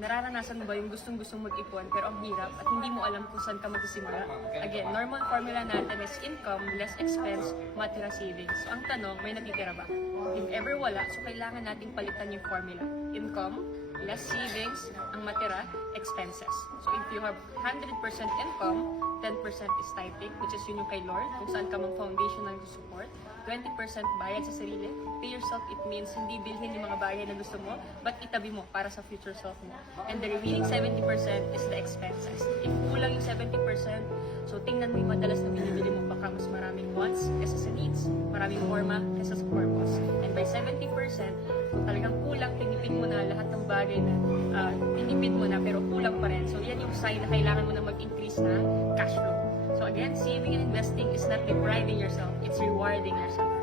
nararanasan mo ba yung gustong-gustong mag-ipon pero ang hirap at hindi mo alam kung saan ka magsisimula? Again, normal formula natin is income, less expense, matira savings. So ang tanong, may natitira ba? If ever wala, so kailangan nating palitan yung formula. Income, less savings, ang matira, expenses. So if you have 100% income, 10% is tithing, which is yun yung kay Lord, kung saan ka mang foundation ng support. 20% bayad sa sarili. Pay yourself, it means hindi bilhin yung mga bagay na gusto mo, but itabi mo para sa future self mo. And the remaining 70% is the expenses. If kulang yung 70%, so tingnan mo yung madalas na binibili mo, baka mas maraming wants kesa sa needs, maraming forma kesa sa purpose. And by 70%, kung talagang kulang, tinipid mo na lahat ng bagay na uh, tinipid mo na pero kulang pa rin. So yan yung sign na kailangan mo na mag-increase na cash flow. So again, saving and investing is not depriving yourself, it's rewarding yourself.